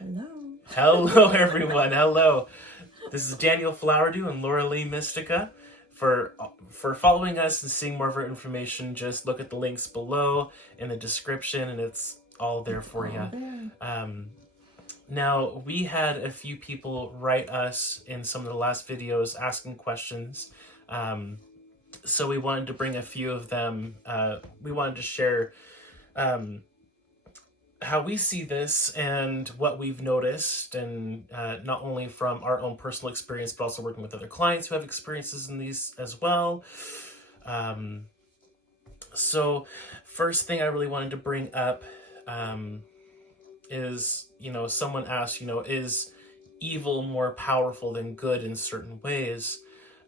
Hello. Hello, everyone. Hello. This is Daniel Flowerdew and Laura Lee Mystica. For following us and seeing more of our information, just look at the links below in the description, and it's all there for you. Now, we had a few people write us in some of the last videos asking questions. So we wanted to bring a few of them. We wanted to share how we see this and what we've noticed, and not only from our own personal experience, but also working with other clients who have experiences in these as well. So first thing I really wanted to bring up is, someone asked, is evil more powerful than good in certain ways?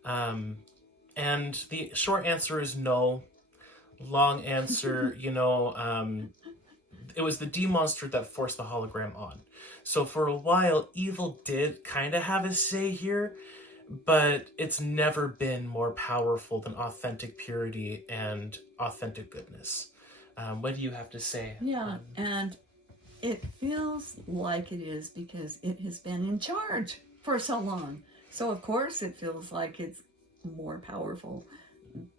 And the short answer is no. Long answer, it was the demonster that forced the hologram on. So for a while, evil did kind of have a say here, but it's never been more powerful than authentic purity and authentic goodness. What do you have to say? Yeah, and it feels like it is because it has been in charge for so long. So of course it feels like it's more powerful,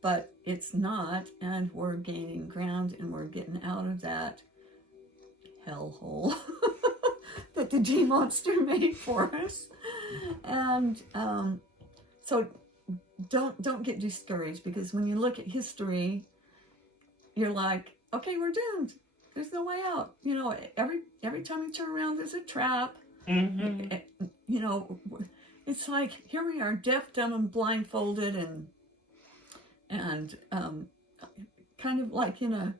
but it's not, and we're gaining ground and we're getting out of that hellhole that the G monster made for us. And so don't get discouraged, because when you look at history, you're like, okay, we're doomed. There's no way out. Every time you turn around, there's a trap. Mm-hmm. It's like, here we are, deaf, dumb, and blindfolded, and kind of like in a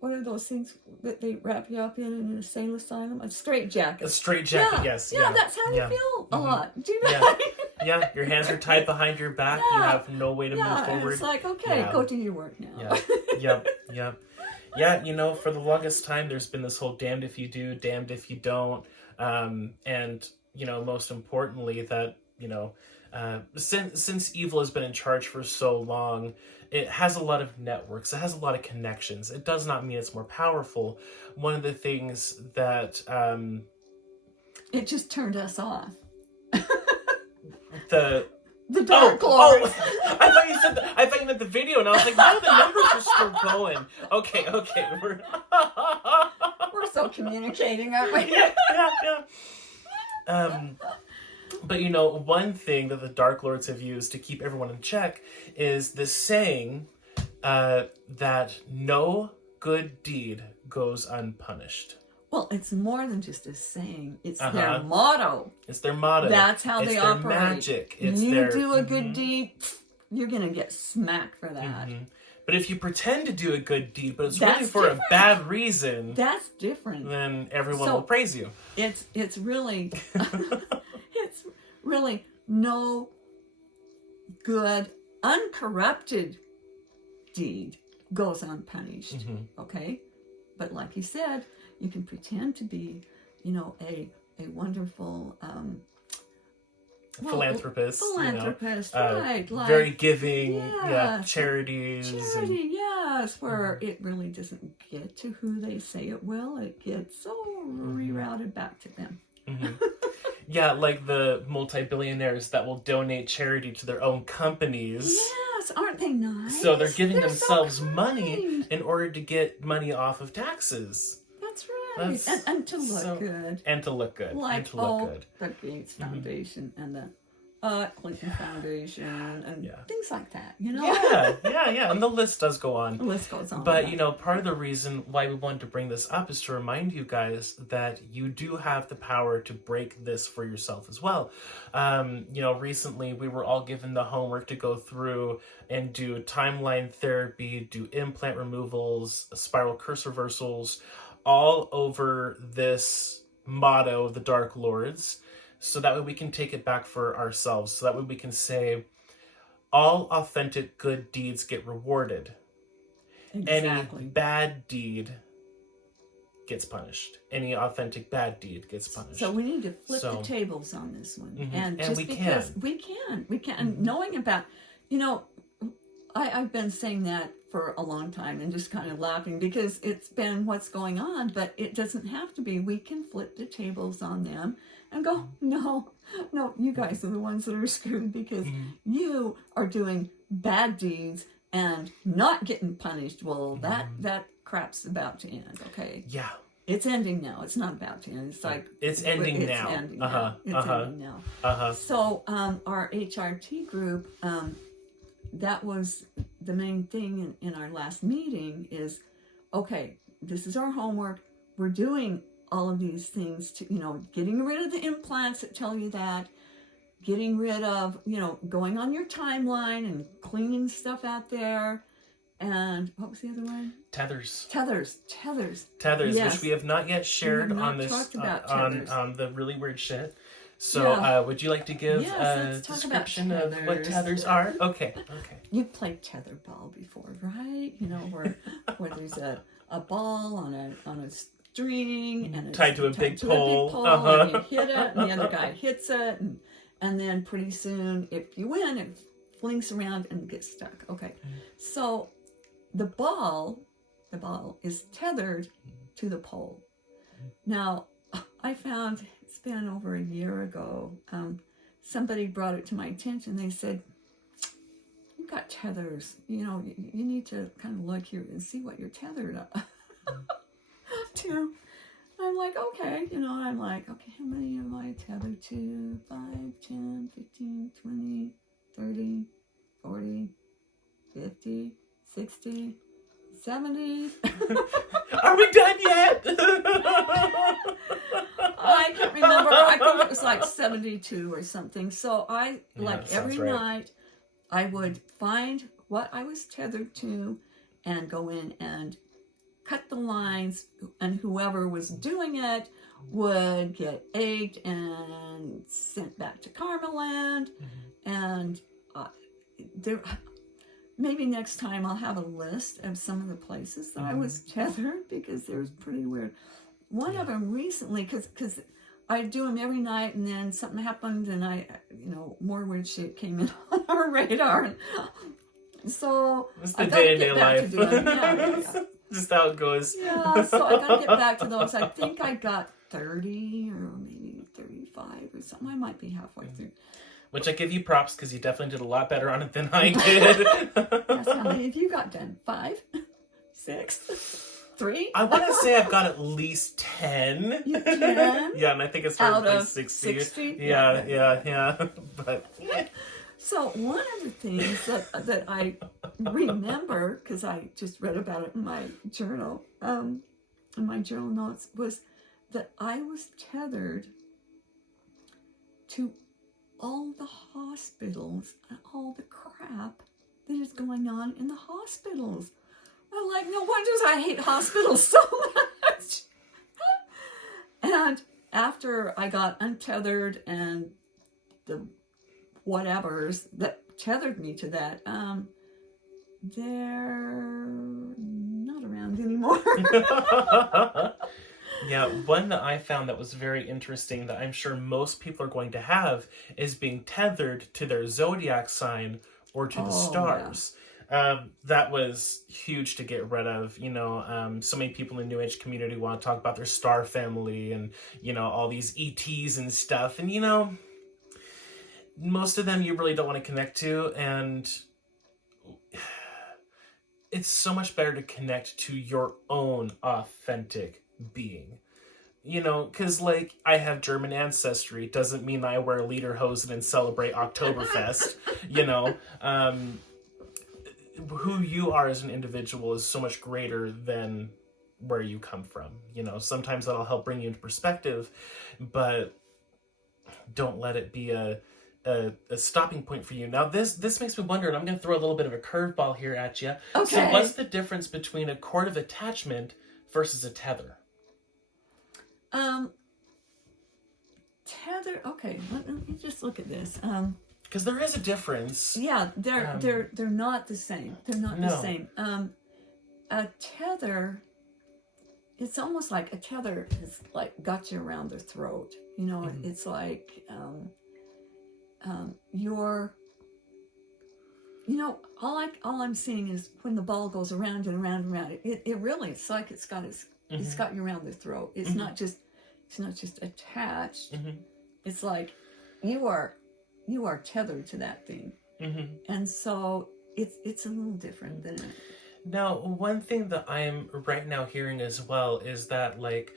what are those things that they wrap you up in an insane asylum? A straitjacket. A straitjacket, yeah. yes. Yeah, that's how you feel a lot. Do you know? Yeah, your hands are tied behind your back. You have no way to move forward. It's like, okay, go do your work now. Yep. Yeah, for the longest time, there's been this whole damned if you do, damned if you don't. And, most importantly, that, since evil has been in charge for so long, it has a lot of networks. It has a lot of connections. It does not mean it's more powerful. One of the things that... it just turned us off. The Dark Lords. I thought you meant the video, and I was like, no, the numbers are still going. Okay, We're so communicating, aren't we? Yeah. But one thing that the Dark Lords have used to keep everyone in check is the saying that no good deed goes unpunished. Well, it's more than just a saying. It's their motto. It's their motto. That's how they operate. It's their magic. You do a good deed, you're going to get smacked for that. Mm-hmm. But if you pretend to do a good deed, but it's really for a bad reason... That's different. Then everyone will praise you. It's really... it's really no good, uncorrupted deed goes unpunished. Mm-hmm. Okay? But like you said... You can pretend to be, a wonderful philanthropist. Right? Like, very giving. Charities. Yes, where it really doesn't get to who they say it will. It gets so rerouted back to them. Mm-hmm. Yeah, like the multi-billionaires that will donate charity to their own companies. Yes, aren't they nice? So they're giving themselves money in order to get money off of taxes. That's right. And to look good. And to look good. Like, good. The Gates Foundation and the Clinton Foundation and things like that, Yeah. And the list does go on. The list goes on. But, part of the reason why we wanted to bring this up is to remind you guys that you do have the power to break this for yourself as well. Recently we were all given the homework to go through and do timeline therapy, do implant removals, spiral curse reversals, all over this motto of the Dark Lords, so that way we can take it back for ourselves. So that way we can say, all authentic good deeds get rewarded. Exactly. Any bad deed gets punished. Any authentic bad deed gets punished. So we need to flip the tables on this one. Mm-hmm. And just we because we can. Mm-hmm. And knowing about, I've been saying that for a long time and just kind of laughing because it's been what's going on, but it doesn't have to be. We can flip the tables on them and go, no, you guys are the ones that are screwed because you are doing bad deeds and not getting punished. Well, that crap's about to end, okay? Yeah. It's ending now. It's not about to end. It's like... It's ending now. Ending now. It's ending now. So our HRT group, that was the main thing in our last meeting is, okay, this is our homework. We're doing all of these things to, getting rid of the implants that tell you that, getting rid of, going on your timeline and cleaning stuff out there. And what was the other one? Tethers. Tethers, yes. Which we have not yet shared on this on the really weird shit. So, would you like to give a description of what tethers are? Okay. You've played tetherball before, right? Where there's a ball on a string and it's tied to a big pole, and you hit it, and the other guy hits it, and then pretty soon, if you win, it flings around and gets stuck. Okay, so the ball is tethered to the pole. Now, I found it's been over a year ago. Somebody brought it to my attention. They said, "You've got tethers. You need to kind of look here and see what you're tethered up to." I'm like, okay, how many am I tethered to? 5, 10, 15, 20, 30, 40, 50, 60, 70. Are we done yet? I can't remember. I think it was like 72 or something. So every night, I would find what I was tethered to and go in and cut the lines, and whoever was doing it would get egged and sent back to Karma Land. And maybe next time I'll have a list of some of the places that I was tethered, because it was pretty weird. One of them recently, because I do them every night, and then something happened, and more weird shit came in on our radar. So it's the day-to-day life. Yeah. Just how it goes. Yeah, so I gotta get back to those. I think I got 30 or maybe 35 or something. I might be halfway through. Which I give you props, because you definitely did a lot better on it than I did. Yes, how many have you got done? 5? 6? 3? I want to say I've got at least 10. You 10? Yeah, and I think it's out of 60. 60? Yeah. But so one of the things that I remember, because I just read about it in my journal, in my journal notes, was that I was tethered to all the hospitals and all the crap that is going on in the hospitals. I'm like, no wonder I hate hospitals so much. And after I got untethered and the whatevers that tethered me to that, they're not around anymore. Yeah, one that I found that was very interesting that I'm sure most people are going to have is being tethered to their zodiac sign or to the stars. Yeah. That was huge to get rid of. So many people in the New Age community want to talk about their star family and, all these ETs and stuff. And, most of them you really don't want to connect to. And it's so much better to connect to your own authentic being. Because, I have German ancestry. Doesn't mean I wear lederhosen and celebrate Oktoberfest. Who you are as an individual is so much greater than where you come from. Sometimes that'll help bring you into perspective, but don't let it be a stopping point for you. Now, this makes me wonder, and I'm going to throw a little bit of a curveball here at you. Okay. So what's the difference between a cord of attachment versus a tether? Tether. Okay, let me just look at this. Because there is a difference. Yeah, they're not the same. They're not the same. A tether. It's almost like a tether is like got you around the throat. It's like all I'm seeing is when the ball goes around and around and around. It really, it's like it's got you around the throat. It's not just attached. It's like you are tethered to that thing, and so it's a little different than. Now, one thing that I'm right now hearing as well is that, like,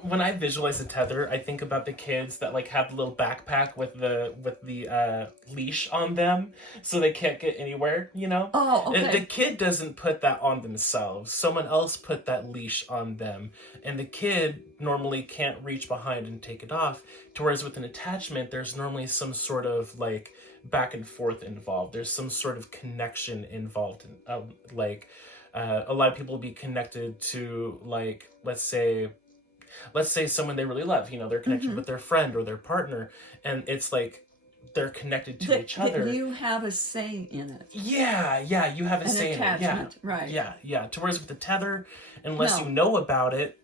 when I visualize a tether, I think about the kids that, like, have the little backpack with the leash on them, so they can't get anywhere, you know? Oh, okay. The kid doesn't put that on themselves. Someone else put that leash on them, and the kid normally can't reach behind and take it off, whereas with an attachment, there's normally some sort of, like, back and forth involved. There's some sort of connection involved. A lot of people will be connected to, like, let's say someone they really love, you know, they're connected with their friend or their partner, and it's like they're connected to each other. You have a say in it. Yeah, you have a say in it. Yeah, right. Yeah. To whereas with the tether, unless you know about it,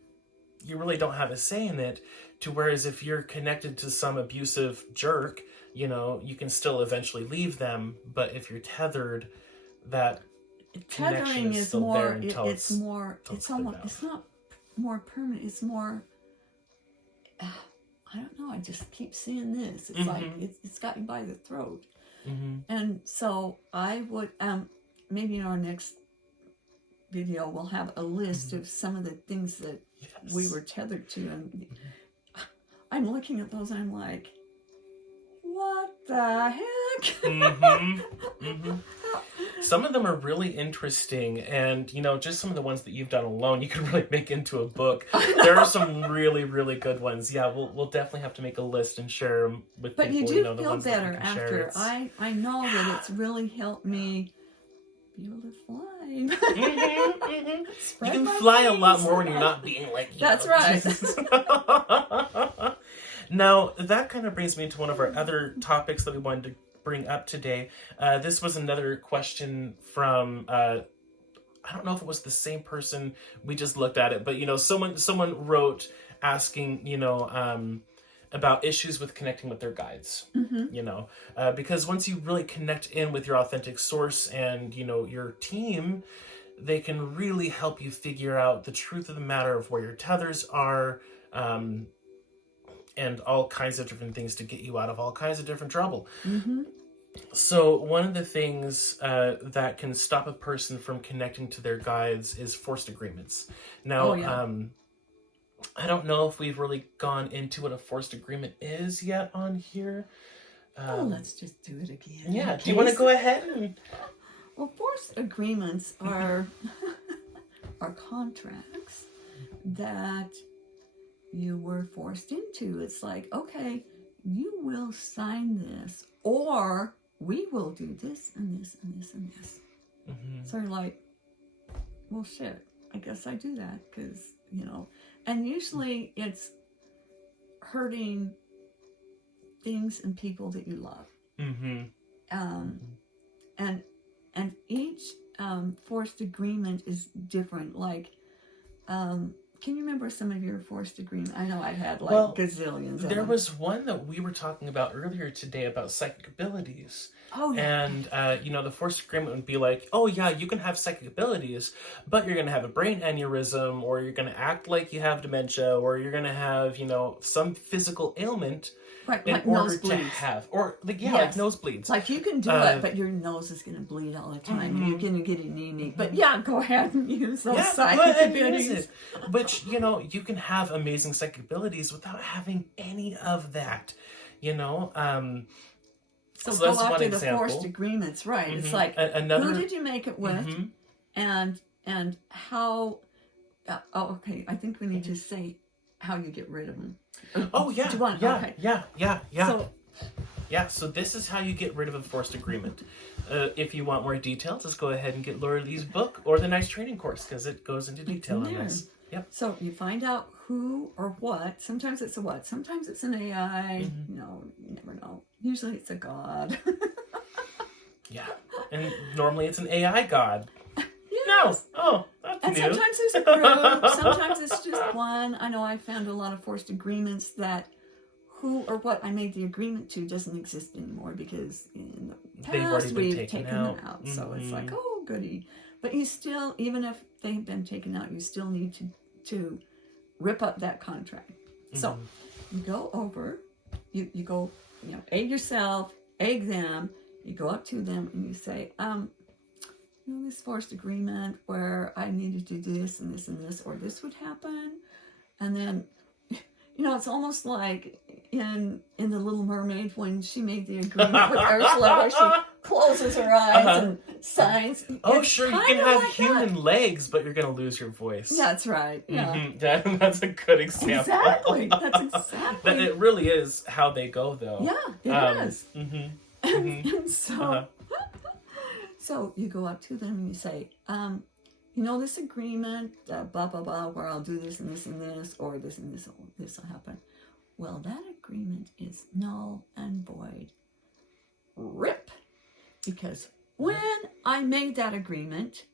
you really don't have a say in it. To whereas if you're connected to some abusive jerk, you know, you can still eventually leave them, but if you're tethered, that tethering is more. It's not more permanent. It's more. I don't know. I just keep seeing this. It's like it's got you by the throat, and so I would maybe in our next video we'll have a list of some of the things that we were tethered to, and I'm looking at those and I'm like, what the heck? Some of them are really interesting, and you know, just some of the ones that you've done alone, you could really make into a book. There are some really, really good ones. Yeah, we'll definitely have to make a list and share them with people. But you do you know, the feel ones better that after. I know that it's really helped me be able to fly. You can fly a lot more when you're not being like. That's right. Now that kind of brings me to one of our other topics that we wanted to bring up today. This was another question from I don't know if it was the same person, we just looked at it, but you know, someone wrote asking, you know, about issues with connecting with their guides, you know, because once you really connect in with your authentic source and, you know, your team, they can really help you figure out the truth of the matter of where your tethers are, and all kinds of different things to get you out of all kinds of different trouble. So one of the things that can stop a person from connecting to their guides is forced agreements. Now, I don't know if we've really gone into what a forced agreement is yet on here. Let's just do it again. Yeah, do you want to go ahead? Well, forced agreements are are contracts that you were forced into. It's like, okay, you will sign this, or we will do this and this and this and this. So you're like, well, shit, I guess I do that because, you know, and usually it's hurting things and people that you love. And each forced agreement is different. Like, can you remember some of your forced agreements? I know I've had like gazillions. There was one that we were talking about earlier today about psychic abilities. Oh, yeah. And, you know, the forced agreement would be like, oh, yeah, you can have psychic abilities, but you're going to have a brain aneurysm, or you're going to act like you have dementia, or you're going to have, you know, some physical ailment in like order to nosebleeds. have, or like, like nosebleeds. Like you can do it, but your nose is going to bleed all the time, and you're going to get anemia. But yeah, go ahead and use those psychic abilities. Which, you know, you can have amazing psychic abilities without having any of that, you know. So go after the forced agreements, right? It's like, who did you make it with, and how? Okay, I think we need to say how you get rid of them. Oh yeah, do you want, yeah. So this is how you get rid of a forced agreement. If you want more details, just go ahead and get Laura Lee's book or the Nice Training course, because it goes into detail on this. Yep. So you find out who or what. Sometimes it's a what. Sometimes it's an AI. No, you never know. Usually it's a god. Yeah. And normally it's an AI god. Yes. No. Oh, that's and new. Sometimes there's a group. Sometimes it's just one. I know I found a lot of forced agreements that who or what I made the agreement to doesn't exist anymore because in the They've already past been we've taken taken out. them out. So it's like, oh, goody. But you still, even if they've been taken out, you still need to rip up that contract. So you go over, you go, egg yourself, egg them, you go up to them and you say, this forced agreement where I needed to do this and this and this, or this would happen. And then, it's almost like in The Little Mermaid when she made the agreement with Ursula where she closes her eyes and signs. Oh, It's sure, you kind can of have like human that. legs, but you're going to lose your voice. That's right, yeah. That's a good example. Exactly, that's exactly. It really is how they go, though. Yeah, it is. And Uh-huh. so you go up to them and you say, this agreement, blah, blah, blah, where I'll do this and this and this, or this and this will happen. Well, that agreement is null and void. Rip. Because when I made that agreement,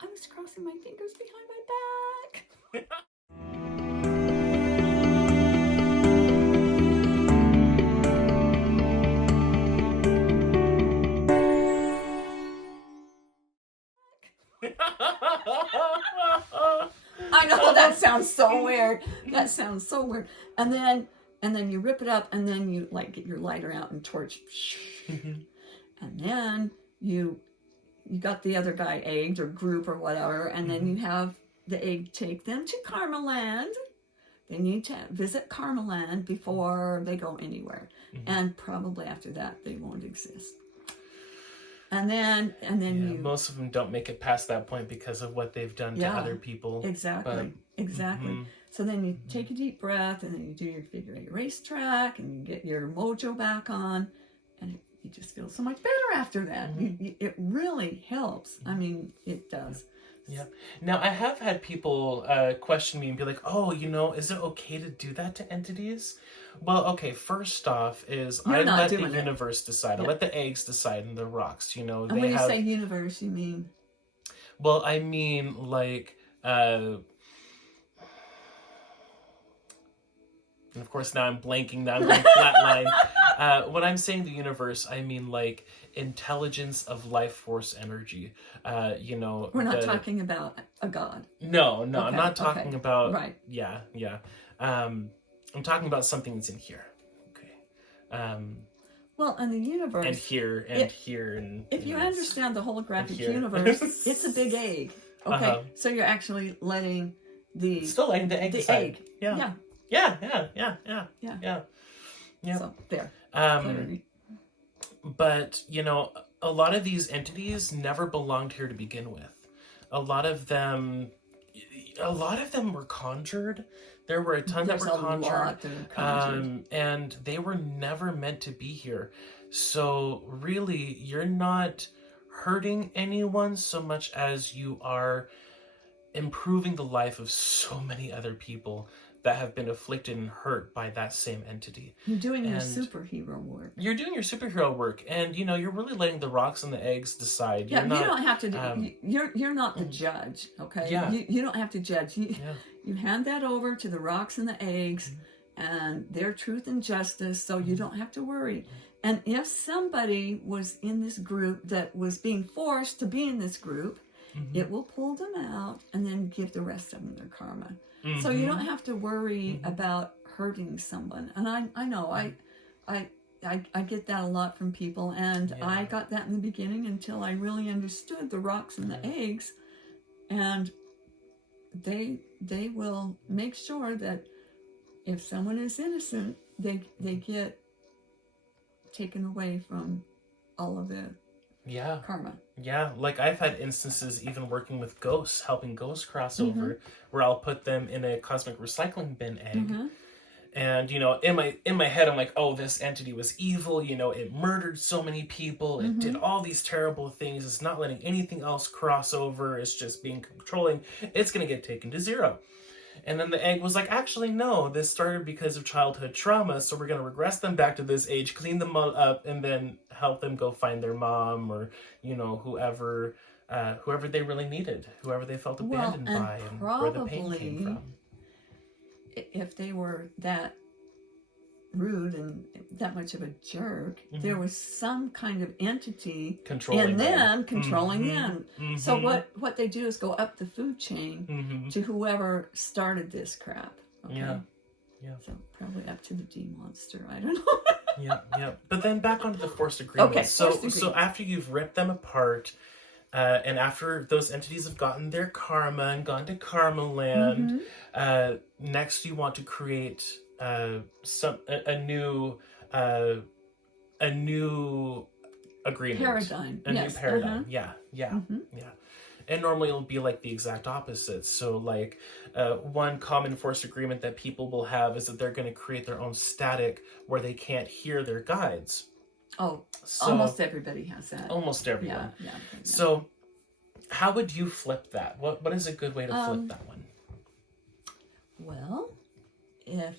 I was crossing my fingers behind my back. I know that sounds so weird. That sounds so weird. And then you rip it up, and then you get your lighter out and torch. And then you got the other guy egged or group or whatever, and then you have the egg take them to Karma Land. They need to visit Karma Land before they go anywhere, and probably after that they won't exist. And then most of them don't make it past that point because of what they've done to other people. Exactly. So then you take a deep breath, and then you do your figure eight racetrack, and you get your mojo back on, and you just feel so much better after that. It really helps. I mean, it does. Yeah. Now, I have had people question me and be like, oh, is it okay to do that to entities? Well, okay, first off is I let the universe decide. I let the eggs decide and the rocks, And when you say universe, you mean? Well, I mean, and of course now I'm blanking, now I'm going flatline. When I'm saying the universe, I mean intelligence of life force energy. We're not talking about a god. No, okay, I'm not talking about... Right. Yeah. I'm talking about something that's in here. Okay. Well, and the universe... And here, and here, and... If you understand the holographic universe, it's a big egg. Okay, so you're actually letting the... Still letting the egg decide. Yeah. So, there. But, a lot of these entities never belonged here to begin with. A lot of them were conjured. There were a ton that were conjured. And they were never meant to be here. So really, you're not hurting anyone so much as you are improving the life of so many other people that have been afflicted and hurt by that same entity. You're doing your superhero work. You're doing your superhero work, and you're really letting the rocks and the eggs decide. Yeah, you don't have to. You're not the judge, okay? Yeah. You don't have to judge. You hand that over to the rocks and the eggs, and their truth and justice, so you don't have to worry. And if somebody was in this group that was being forced to be in this group, it will pull them out and then give the rest of them their karma. So you don't have to worry about hurting someone. And I know I get that a lot from people, and I got that in the beginning until I really understood the rocks and the eggs, and they will make sure that if someone is innocent, they get taken away from all of the karma. Yeah, I've had instances even working with ghosts, helping ghosts cross over, where I'll put them in a cosmic recycling bin egg. And, in my head, I'm like, oh, this entity was evil, it murdered so many people, it did all these terrible things, it's not letting anything else cross over, it's just being controlling, it's going to get taken to zero. And then the egg was like, actually, no, this started because of childhood trauma, so we're going to regress them back to this age, clean them all up, and then help them go find their mom or, whoever they really needed, whoever they felt abandoned by, and where the pain came from. If they were that rude and that much of a jerk, there was some kind of entity Controlling in them controlling them. Mm-hmm. So what they do is go up the food chain Mm-hmm. to whoever started this crap. Okay? Yeah. So probably up to the D monster. I don't know. Yeah. But then back onto the forced agreement. Okay, So forced agreement. after you've ripped them apart, and after those entities have gotten their karma and gone to Karma Land, next you want to create a new agreement, Paradigm. a Yes. new paradigm. Yeah. And normally it'll be like the exact opposite. So like one common forced agreement that people will have is that they're going to create their own static where they can't hear their guides. Oh, so, almost everybody has that. Almost everyone. Yeah. So how would you flip that? What is a good way to flip that one? Well, if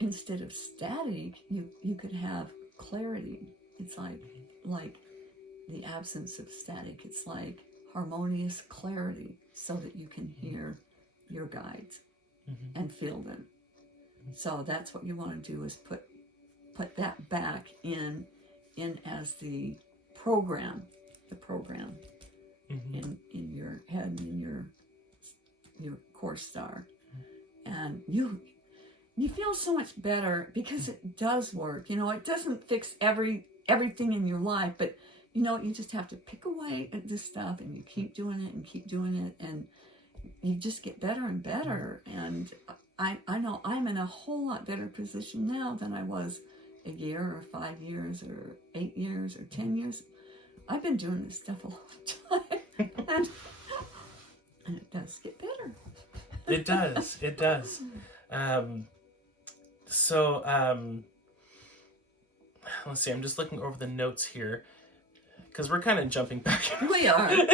instead of static, you could have clarity. It's like the absence of static. It's like harmonious clarity so that you can hear your guides and feel them. So that's what you want to do is put that back in as the program in your head and in your core star. And you feel so much better because it does work. It doesn't fix everything in your life, but you just have to pick away at this stuff and you keep doing it and you just get better and better. And I know I'm in a whole lot better position now than I was a year or 5 years or 8 years or 10 years. I've been doing this stuff a long time and it does get better. It does. Let's see, I'm just looking over the notes here because we're kind of jumping back. We are. I'm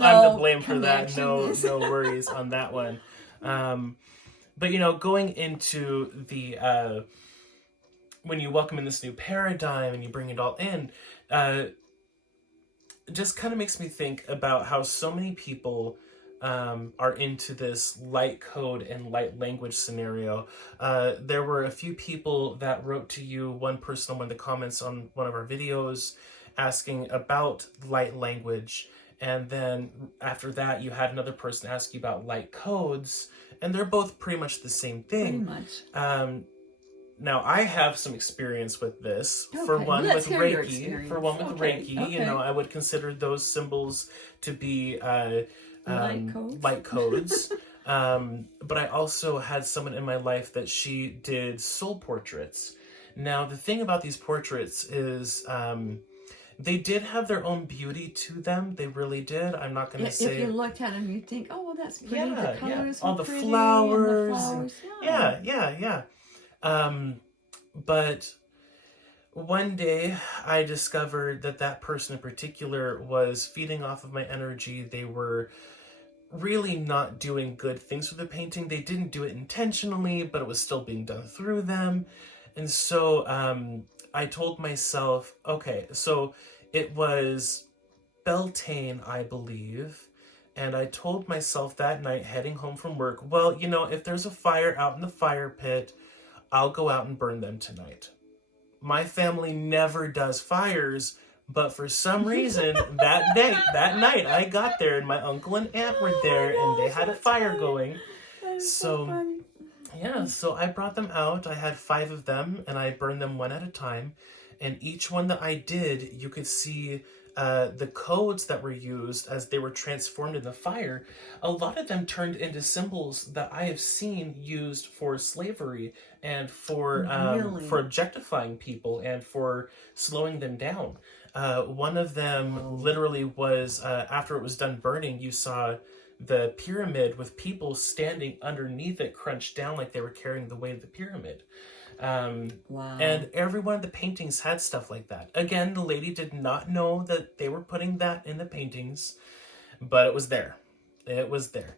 to blame for that. No worries on that one. But going into the when you welcome in this new paradigm and you bring it all in, it just kind of makes me think about how so many people are into this light code and light language scenario. There were a few people that wrote to you, one person on one of the comments on one of our videos asking about light language. And then after that, you had another person ask you about light codes, and they're both pretty much the same thing. Pretty much. Now, I have some experience with this. Okay, For one, let's with hear your Reiki. experience. For one, with Okay, Reiki, okay. I would consider those symbols to be Light codes. But I also had someone in my life that she did soul portraits. Now, the thing about these portraits is they did have their own beauty to them. They really did. I'm not going to say... If you looked at them, you'd think, oh, well, that's pretty. The colors all are the pretty, flowers. And the flowers. Yeah. But one day I discovered that person in particular was feeding off of my energy. They were really not doing good things with the painting. They didn't do it intentionally, but it was still being done through them. And so I told myself, okay, so it was Beltane, I believe. And I told myself that night heading home from work, well, if there's a fire out in the fire pit, I'll go out and burn them tonight. My family never does fires, but for some reason, that night I got there and my uncle and aunt were there and they had a fire going. So funny. Yeah, so I brought them out. I had 5 of them and I burned them one at a time. And each one that I did, you could see the codes that were used as they were transformed in the fire. A lot of them turned into symbols that I have seen used for slavery and for objectifying people and for slowing them down. One of them literally was, after it was done burning, you saw the pyramid with people standing underneath it crunched down like they were carrying the weight of the pyramid. Wow. And every one of the paintings had stuff like that. Again, the lady did not know that they were putting that in the paintings, but it was there. It was there.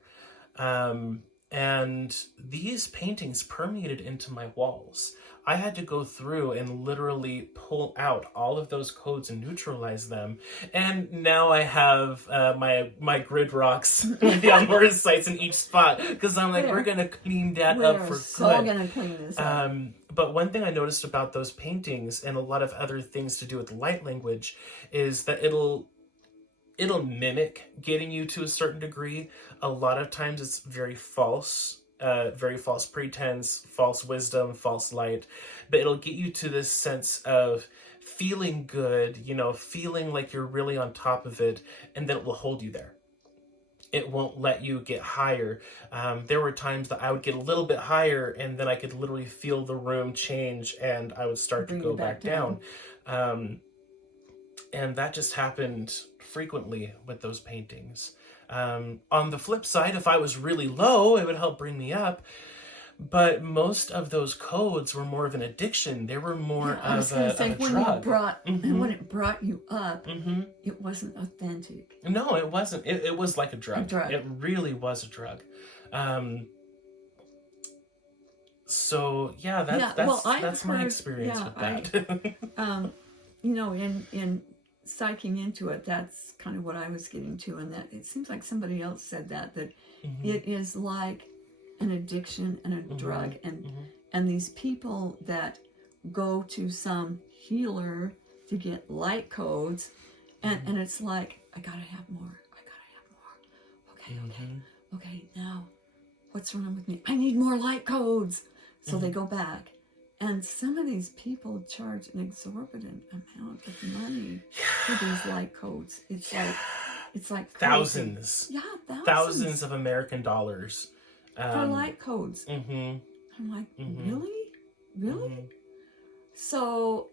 And these paintings permeated into my walls. I had to go through and literally pull out all of those codes and neutralize them. And now I have my grid rocks with the Almora's sites in each spot, because I'm like, we're going to clean that up for so good. gonna clean this up. But one thing I noticed about those paintings, and a lot of other things to do with light language, is that it'll mimic getting you to a certain degree. A lot of times it's very false pretense, false wisdom, false light, but it'll get you to this sense of feeling good, feeling like you're really on top of it, and then it will hold you there. It won't let you get higher. There were times that I would get a little bit higher, and then I could literally feel the room change, and I would start to go back down. And that just happened frequently with those paintings. On the flip side, if I was really low, it would help bring me up. But most of those codes were more of an addiction. They were more of a drug. When it brought you up, it wasn't authentic. No, it wasn't. It was like a drug. It really was a drug. So yeah, that's my experience with that. In psyching into it, that's kind of what I was getting to, and that it seems like somebody else said that it is like an addiction and a drug, and these people that go to some healer to get light codes, and it's like, I gotta have more. Okay, now what's wrong with me? I need more light codes. So they go back. And some of these people charge an exorbitant amount of money for these light codes. It's like crazy. Thousands. Yeah, thousands of American dollars for light codes. I'm like, really? So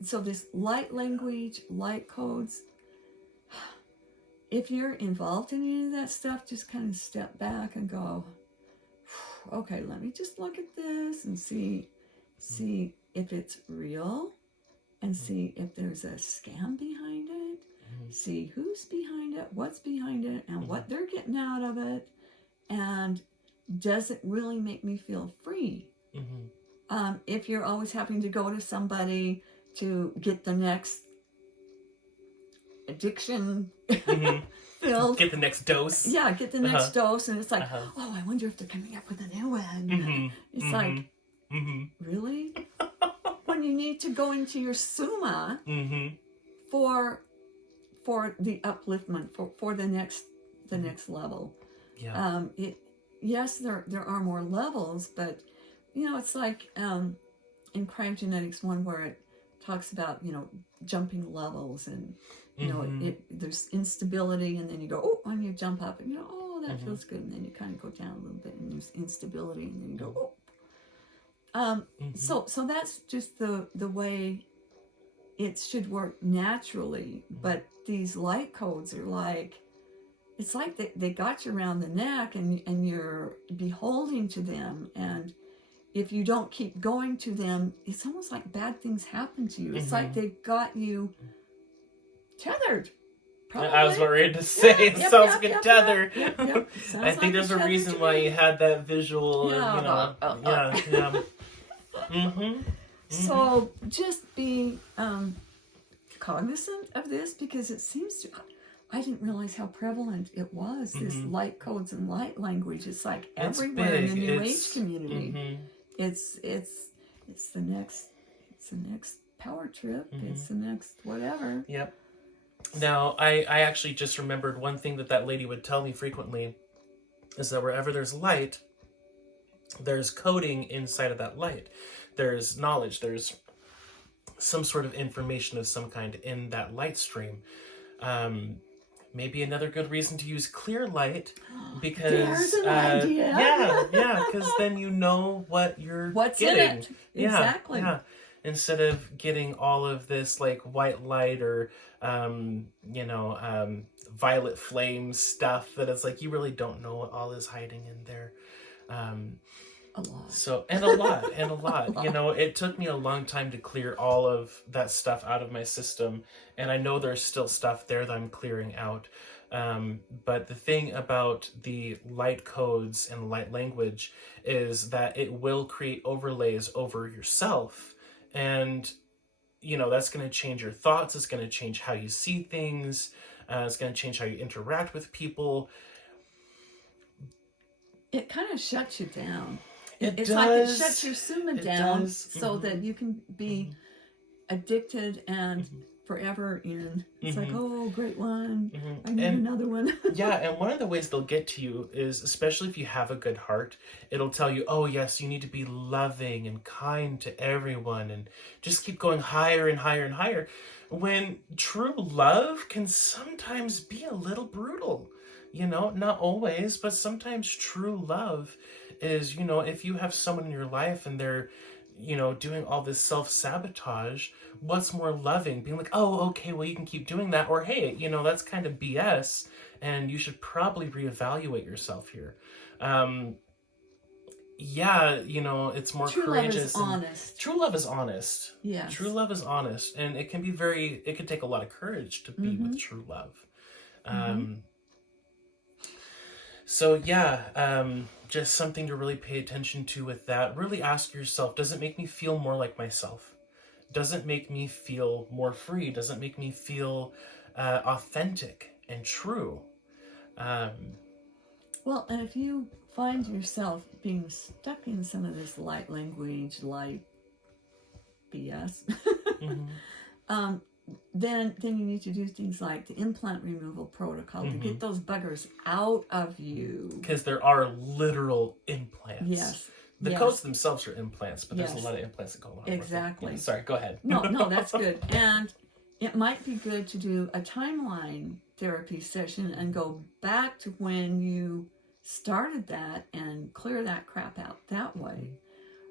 this light language, light codes. If you're involved in any of that stuff, just kind of step back and go, okay, let me just look at this and see if it's real, and see if there's a scam behind it, see who's behind it, what's behind it, and what they're getting out of it, and does it really make me feel free? If you're always having to go to somebody to get the next addiction filled, get the next dose. Yeah, get the next dose, and it's like, oh, I wonder if they're coming up with a new one. It's like, really? When you need to go into your summa for the upliftment, for the next level. Yeah. Yes, there are more levels, but it's like in cryogenetics one where it talks about jumping levels, and there's instability, and then you go, oh, and you jump up, and oh, that feels good, and then you kind of go down a little bit, and there's instability, and then you go, oh. So that's just the way it should work naturally. But these light codes are like, it's like they got you around the neck, and you're beholding to them, and if you don't keep going to them, it's almost like bad things happen to you. It's like they've got you tethered. Probably. I was worried to say it sounds like a tether. I think there's a reason why you had that visual. So just be cognizant of this, because it seems to. I didn't realize how prevalent it was. This light codes and light language. It's like everywhere in the New Age community. It's the next power trip. It's the next whatever. Yep. Now, I actually just remembered one thing that lady would tell me frequently is that wherever there's light, there's coding inside of that light. There's knowledge. There's some sort of information of some kind in that light stream. Maybe another good reason to use clear light, because there's an idea. Because then you know what's getting. In it. Exactly. Yeah. Instead of getting all of this like white light or violet flame stuff that it's like you really don't know what all is hiding in there. A lot. So, and a lot, and a lot. You know, it took me a long time to clear all of that stuff out of my system. And I know there's still stuff there that I'm clearing out. But the thing about the light codes and light language is that it will create overlays over yourself. And, you know, that's going to change your thoughts. It's going to change how you see things. It's going to change how you interact with people. It kind of shuts you down. It's like it shuts your soma down so Mm-hmm. that you can be addicted and forever in. It's like, oh, great one. I need another one. Yeah, and one of the ways they'll get to you is, especially if you have a good heart, it'll tell you, oh yes, you need to be loving and kind to everyone and just keep going higher and higher and higher. When true love can sometimes be a little brutal. You know, not always, but sometimes true love is, you know, if you have someone in your life and they're, you know, doing all this self-sabotage, what's more loving? Being like, oh, okay, well, you can keep doing that. Or, hey, you know, that's kind of BS and you should probably reevaluate yourself here. Yeah, you know, it's more True courageous. Love is honest. True love is honest. Yes. True love is honest. And it can be it can take a lot of courage to be with true love. So yeah, just something to really pay attention to with that. Really ask yourself, does it make me feel more like myself? Does it make me feel more free? Does it make me feel authentic and true? Well, and if you find yourself being stuck in some of this light language, light BS, then you need to do things like the implant removal protocol to get those buggers out of you. Because there are literal implants. Yes. The codes themselves are implants, but there's a lot of implants that go along Exactly. with it. Yeah, sorry, go ahead. No, that's good. And it might be good to do a timeline therapy session and go back to when you started that and clear that crap out that way.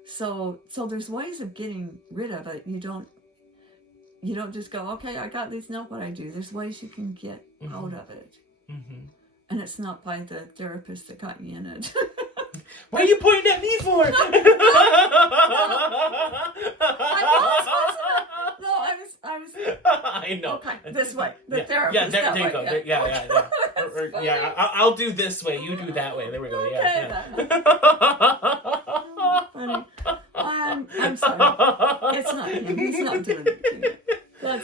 So there's ways of getting rid of it. You don't just go, okay, I got these, know what I do. There's ways you can get out of it. And it's not by the therapist that got you in it. What are you pointing at me for? I was. I know. Okay, this way. The yeah, therapist. Yeah, there you way, go. Yeah, Yeah, I'll do this way. You do that way. There we go. Yeah. Funny. I'm sorry. It's not him. He's not doing it to you.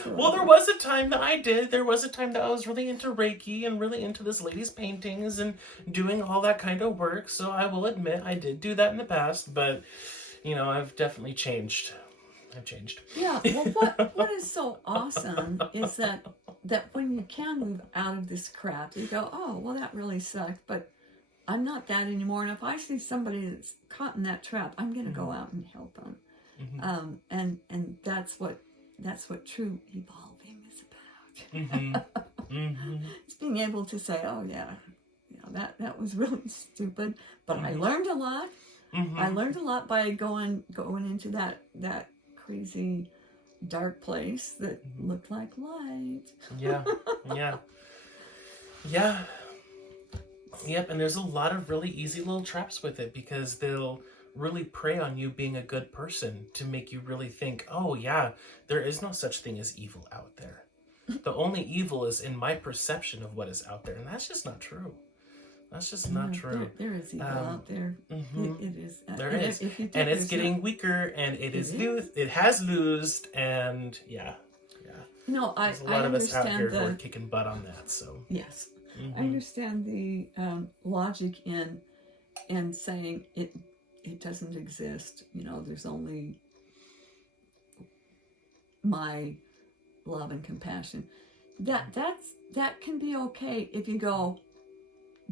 Well, there was a time that I did. There was a time that I was really into Reiki and really into this lady's paintings and doing all that kind of work. So I will admit I did do that in the past, but you know, I've definitely changed. I've changed. Yeah. Well, what is so awesome is that when you can move out of this crap, you go, oh, well, that really sucked, but I'm not that anymore. And if I see somebody that's caught in that trap, I'm going to go out and help them. And that's what true evolving is about. It's being able to say, oh yeah, that was really stupid, but I learned a lot. I learned a lot by going into that crazy dark place that looked like light. Yep, and there's a lot of really easy little traps with it because they'll really prey on you being a good person to make you really think, oh yeah, there is no such thing as evil out there. The only evil is in my perception of what is out there, and that's just not true. That's just not true. There is evil out there. It is. There is. And it's getting weaker, and it has loosed, and yeah. No, There's a lot of us out here who are kicking butt on that, so. Yes. I understand the logic in saying it doesn't exist. You know, there's only my love and compassion. That can be okay if you go,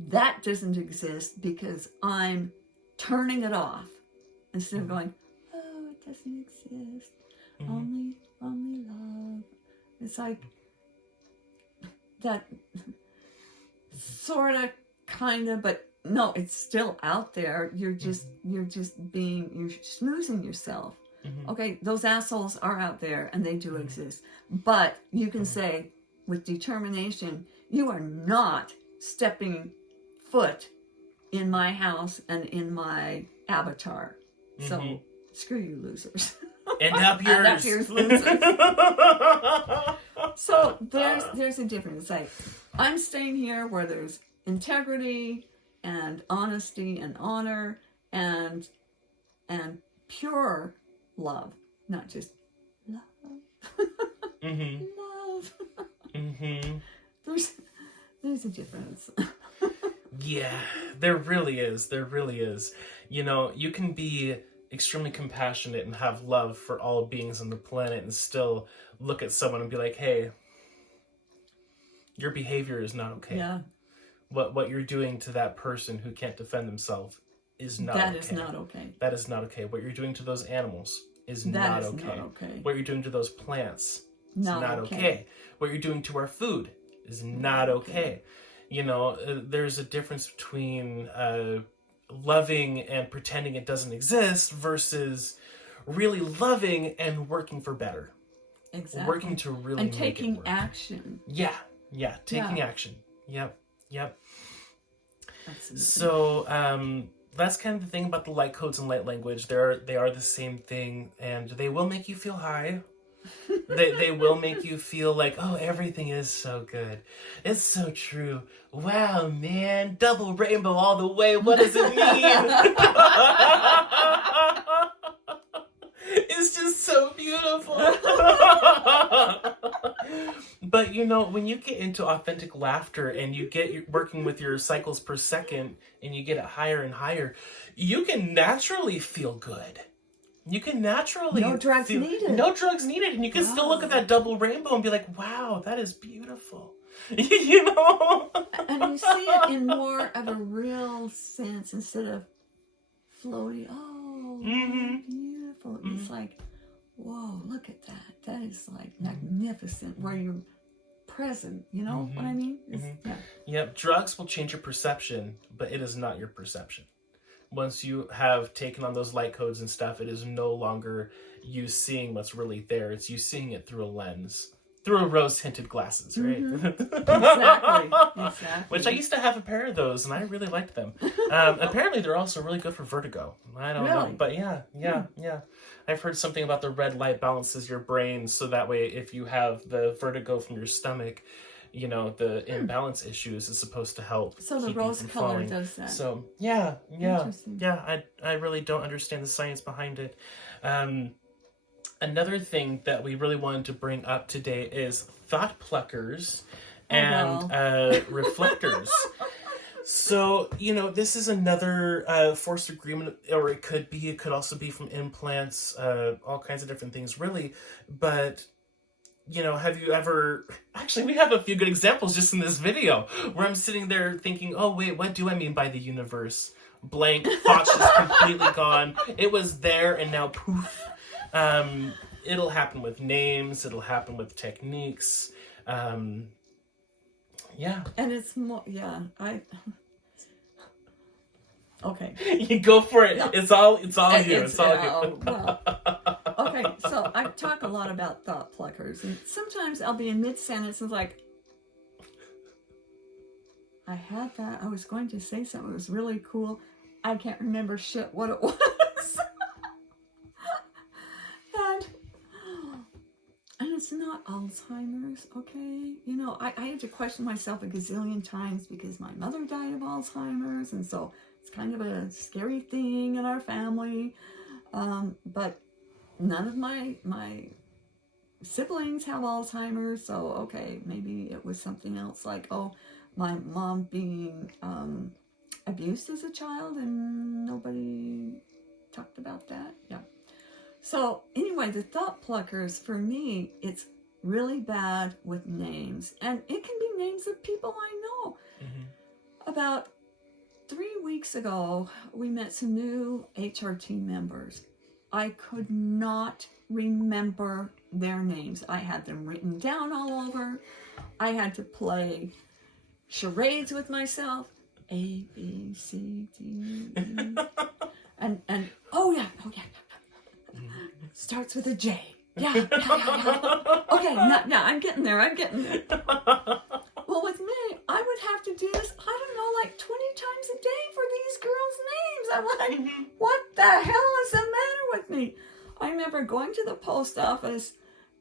that doesn't exist because I'm turning it off instead of going, oh, it doesn't exist. Only love. It's like that sort of, kind of, but no, it's still out there. You're snoozing yourself. Okay, those assholes are out there and they do exist. But you can say with determination, you are not stepping foot in my house and in my avatar. So screw you, losers. End up yours. End up yours, losers. So there's a difference. It's like, I'm staying here where there's integrity and honesty and honor and pure love, not just love. Love. There's a difference. Yeah, there really is. There really is. You know, you can be extremely compassionate and have love for all beings on the planet and still look at someone and be like, hey, your behavior is not okay. Yeah. What you're doing to that person who can't defend themselves is not okay. That is not okay. That is not okay. What you're doing to those animals is not okay. Not okay. What you're doing to those plants is not okay. okay. What you're doing to our food is not okay. You know, there's a difference between loving and pretending it doesn't exist versus really loving and working for better. Exactly. Working to really and make taking it work. action. Yeah, taking action. Yep. Absolutely. So that's kind of the thing about the light codes and light language. They are the same thing, and they will make you feel high. They will make you feel like, oh, everything is so good. It's so true. Wow, man, double rainbow all the way. What does it mean? It's just so beautiful. But you know, when you get into authentic laughter and you get working with your cycles per second and you get it higher and higher, you can naturally feel good. You can naturally no drugs needed. No drugs needed, and you can still look at that double rainbow and be like, "Wow, that is beautiful." You know, and you see it in more of a real sense instead of floaty. Oh, beautiful! It's like, whoa, look at that. That is like magnificent. Where you're present. You know what I mean? Yeah. Yep. Drugs will change your perception, but it is not your perception. Once you have taken on those light codes and stuff, it is no longer you seeing what's really there. It's you seeing it through a lens, through a rose-tinted glasses, right? Exactly. Which I used to have a pair of those, and I really liked them. Apparently, they're also really good for vertigo. I don't know, but yeah. I've heard something about the red light balances your brain, so that way, if you have the vertigo from your stomach, you know, the imbalance issues is supposed to help. So the rose color falling. does that. So yeah. I really don't understand the science behind it. Another thing that we really wanted to bring up today is thought pluckers and reflectors. So, you know, this is another forced agreement, or it could also be from implants, all kinds of different things, really. But you know, have you ever... Actually, we have a few good examples just in this video where I'm sitting there thinking, oh, wait, what do I mean by the universe? Blank, thoughts just completely gone. It was there and now poof. It'll happen with names. It'll happen with techniques. Yeah. And it's more... Yeah, Okay. You go for it. No. It's all you. It's all you. Well, okay, so I talk a lot about thought pluckers, and sometimes I'll be in mid-sentence and like, I had that. I was going to say something. It was really cool. I can't remember shit what it was. and it's not Alzheimer's, okay? You know, I had to question myself a gazillion times because my mother died of Alzheimer's, and so it's kind of a scary thing in our family. But none of my siblings have Alzheimer's, so okay, maybe it was something else like, oh, my mom being abused as a child and nobody talked about that. Yeah. So anyway, the thought pluckers, for me, it's really bad with names. And it can be names of people I know. About 3 weeks ago, we met some new HR team members. I could not remember their names. I had them written down all over. I had to play charades with myself. A, B, C, D, E. And oh yeah. Starts with a J. Yeah. Okay, now I'm getting there. Well, with me, I would have to do this, I don't know, like 20 times a day for these I'm like, what the hell is the matter with me? I remember going to the post office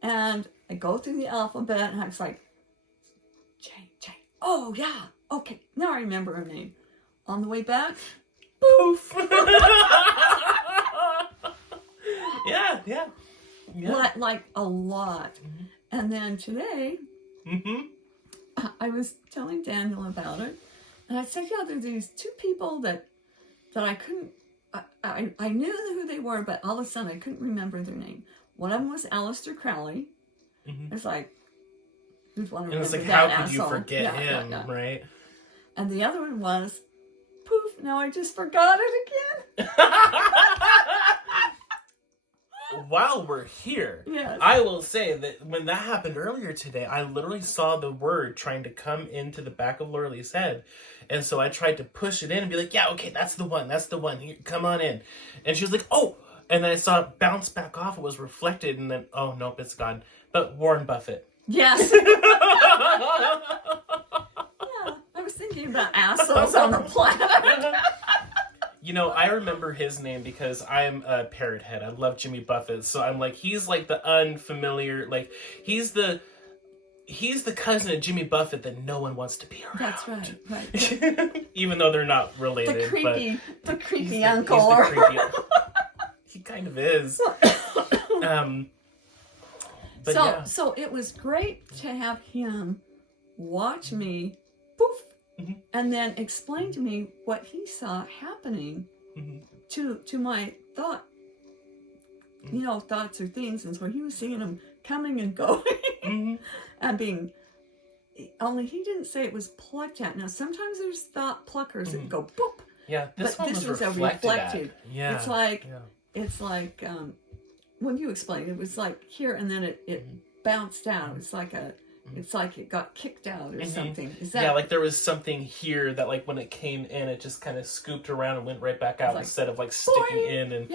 and I go through the alphabet and I was like, J. Oh, yeah. Okay. Now I remember her name. On the way back, poof. Yeah. Like a lot. Mm-hmm. And then today, I was telling Daniel about it. And I said, yeah, there's these two people that I couldn't, I knew who they were, but all of a sudden I couldn't remember their name. One of them was Aleister Crowley. It's like, who'd want to and it's remember like, how that could you asshole? forget him, right? And the other one was, poof, now I just forgot it again. While we're here, Yes. I will say that when that happened earlier today, I literally saw the word trying to come into the back of Lurley's head. And so I tried to push it in and be like, yeah, okay, that's the one. Here, come on in. And she was like, oh. And then I saw it bounce back off. It was reflected. And then, oh, nope, it's gone. But Warren Buffett. Yes. Yeah, I was thinking about assholes on the planet. You know, I remember his name because I'm a parrot head. I love Jimmy Buffett. So I'm like, he's like the unfamiliar, like, he's the cousin of Jimmy Buffett that no one wants to be around. That's right. Even though they're not related. The creepy he's uncle. The creepy uncle. He kind of is. But yeah. So it was great to have him watch me, poof, and then explain to me what he saw happening to my thoughts or things. And so he was seeing them coming and going and being, only he didn't say it was plucked at. Now, sometimes there's thought pluckers that go boop. Yeah, this was a reflected. Yeah. It's like when you explained it was like here and then it bounced out. It's like it got kicked out or something. Is that like there was something here that like when it came in it just kind of scooped around and went right back out instead of like sticking in and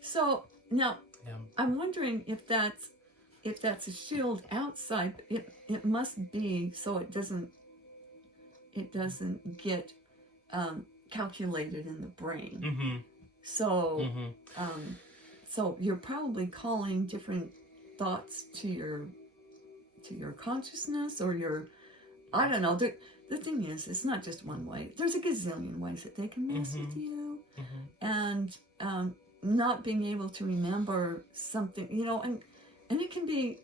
So now I'm wondering if that's a shield outside. It must be so it doesn't get calculated in the brain. So so you're probably calling different thoughts to your consciousness or your, I don't know. The thing is, it's not just one way. There's a gazillion ways that they can mess with you, and not being able to remember something, and it can be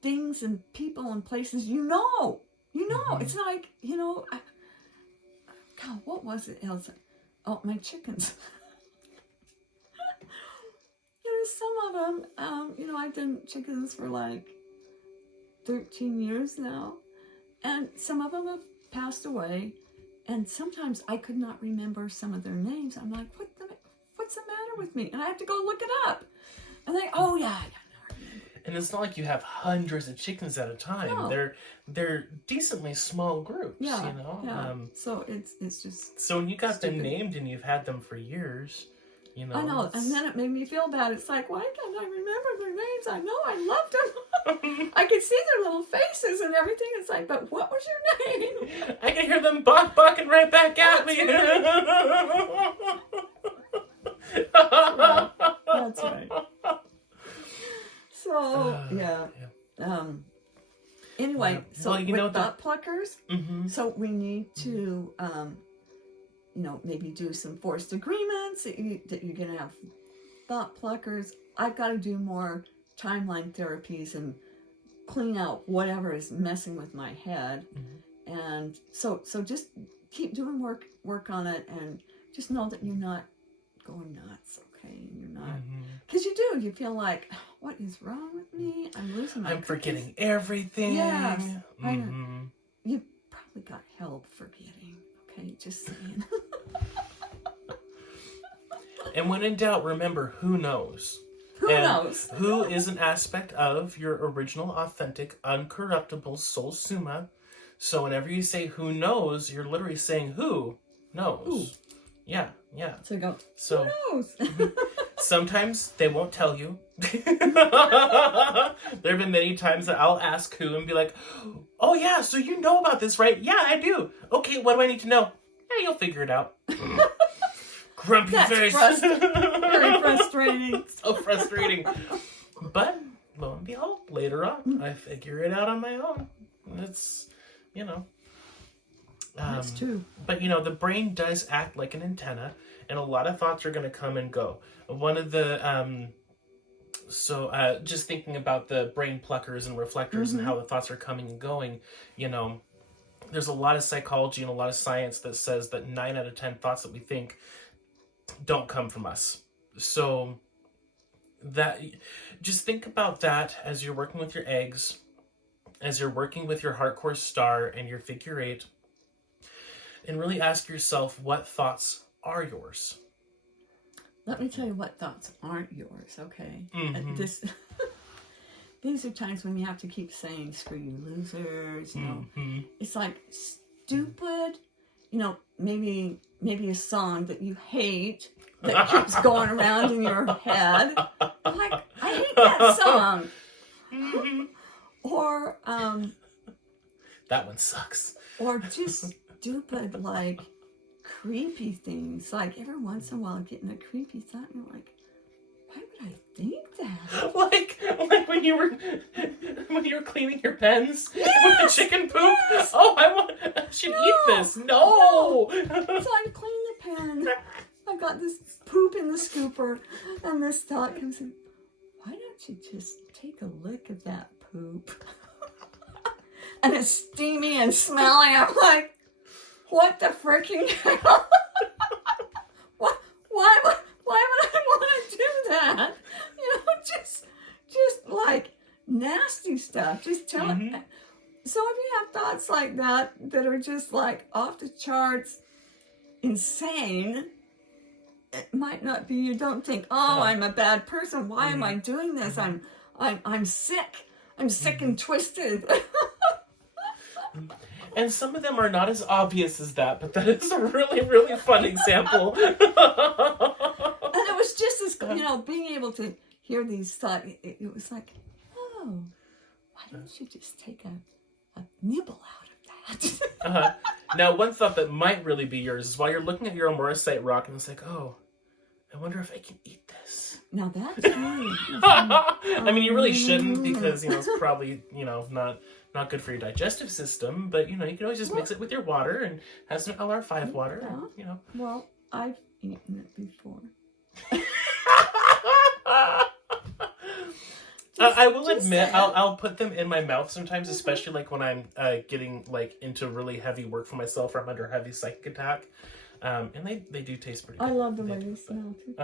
things and people and places It's like God, what was it, Elsa? Oh, my chickens. Some of them, I've done chickens for like 13 years now, and some of them have passed away, and sometimes I could not remember some of their names. I'm like, what's the matter with me? And I have to go look it up. And they, oh yeah, and it's not like you have hundreds of chickens at a time. No. They're decently small groups, Yeah. So it's just. So when you got them named and you've had them for years, I know, and then it made me feel bad. It's like, why can't I remember their names? I know I loved them. I could see their little faces and everything. It's like, but what was your name? I can hear them barking right back at me. That's right. So anyway, so with thought pluckers, so we need to maybe do some forced agreements that you're gonna have thought pluckers. I've got to do more timeline therapies and clean out whatever is messing with my head, and so just keep doing work on it, and just know that you're not going nuts. Okay, you're not, because you feel like, what is wrong with me? I'm losing my. I'm forgetting everything. Yes, you probably got help forgetting. Okay, just saying. And when in doubt, remember, who knows? Who knows? Who is an aspect of your original, authentic, uncorruptible soul summa. So whenever you say who knows, you're literally saying who knows. Ooh. Yeah. So you go, so, who knows? Sometimes they won't tell you. There have been many times that I'll ask who and be like, oh yeah, so you know about this, right? Yeah, I do. Okay, what do I need to know? you'll figure it out. Grumpy That's face. very frustrating. So frustrating. But lo and behold, later on, I figure it out on my own. It's, you know. That's true. But, you know, the brain does act like an antenna, and a lot of thoughts are going to come and go. One of the, just thinking about the brain pluckers and reflectors and how the thoughts are coming and going, you know, there's a lot of psychology and a lot of science that says that 9 out of 10 thoughts that we think don't come from us. So that, just think about that as you're working with your eggs, as you're working with your heart core star and your figure 8, and really ask yourself, what thoughts are yours? Let me tell you what thoughts aren't yours, okay? Mm-hmm. These are times when you have to keep saying, screw you losers, you know. Mm-hmm. It's like stupid, you know, maybe a song that you hate that keeps going around in your head. Like, I hate that song. Mm-hmm. Or, that one sucks. or just stupid, like, creepy things. Like, every once in a while, getting a creepy thought, and you're like, why would I think that? Like when you were cleaning your pens with the chicken poop. Yes. Oh, I should eat this. No. So I clean the pen. I got this poop in the scooper, and this thought comes in. Why don't you just take a lick of that poop? And it's steamy and smelly. I'm like, what the freaking hell? Why would I want to do that? You know, just like nasty stuff. Just tell it. So if you have thoughts like that are just like off the charts, insane, it might not be. You don't think, oh, I'm a bad person. Why am I doing this? I'm sick. I'm sick and twisted. And some of them are not as obvious as that, but that is a really, really fun example. And it was just as, you know, being able to hear these thoughts, it was like, oh, why don't you just take a nibble out of that? Now, one thought that might really be yours is while you're looking at your Morrisite rock, and it's like, oh, I wonder if I can eat this. Now that's true. I mean, you really shouldn't, because, you know, it's probably, you know, not good for your digestive system, but, you know, you can always just mix it with your water and have some LR5 water, and, you know. Well, I've eaten it before. I will admit, I'll put them in my mouth sometimes, especially like when I'm getting like into really heavy work for myself, or I'm under heavy psychic attack, and they do taste pretty good. I love the way they smell too.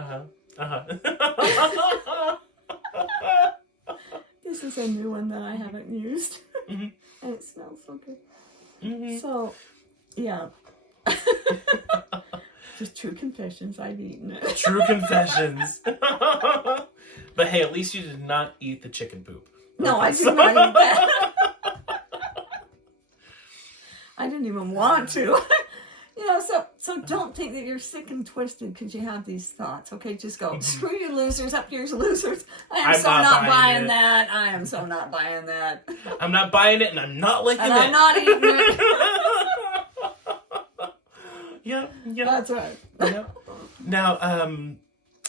This is a new one that I haven't used, and it smells so good. So, yeah. Just true confessions, I've eaten it. True confessions. But hey, at least you did not eat the chicken poop. No, I did not eat that. I didn't even want to. You know, so don't think that you're sick and twisted because you have these thoughts. Okay, just go, screw you losers, up yours losers. I'm so not buying that. I am so not buying that. I'm not buying it, and I'm not liking it. I'm not eating it. Yeah. That's right. Yeah. Now,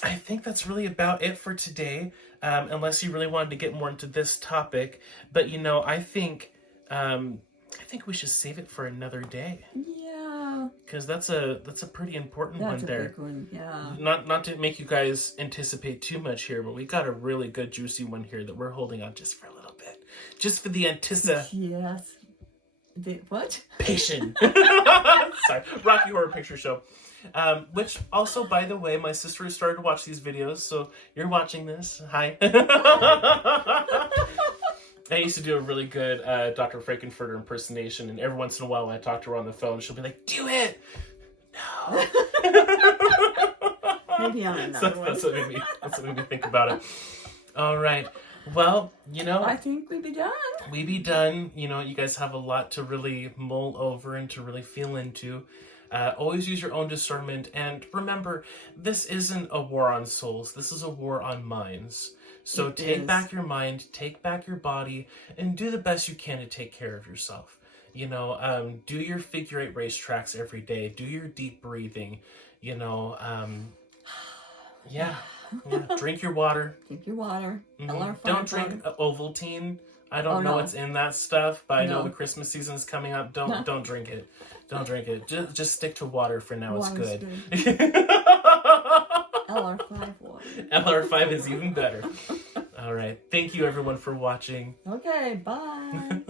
I think that's really about it for today, unless you really wanted to get more into this topic. But, you know, I think we should save it for another day. Yeah. Because that's a pretty important one there. That's a big one, yeah. Not to make you guys anticipate too much here, but we got a really good juicy one here that we're holding on just for a little bit. Just for the Yes. What? Patient. Sorry, Rocky Horror Picture Show. Which also, by the way, my sister has started to watch these videos, so you're watching this. Hi. I used to do a really good Dr. Frankenfurter impersonation, and every once in a while when I talk to her on the phone, she'll be like, do it! No. Maybe on another one. That's what made me think about it. All right. Well, you know, I think we'd be done. We be done. You know, you guys have a lot to really mull over and to really feel into. Always use your own discernment. And remember, this isn't a war on souls. This is a war on minds. So take back your mind, take back your body, and do the best you can to take care of yourself. Do your figure 8 racetracks every day. Do your deep breathing. Yeah. Drink your water. Drink your water. Mm-hmm. Don't drink Ovaltine. I don't know what's in that stuff, but I know the Christmas season is coming up. Don't drink it. Don't drink it. Just stick to water for now. Water's It's good. LR5 water. LR5 is even better. All right. Thank you, everyone, for watching. Okay, bye.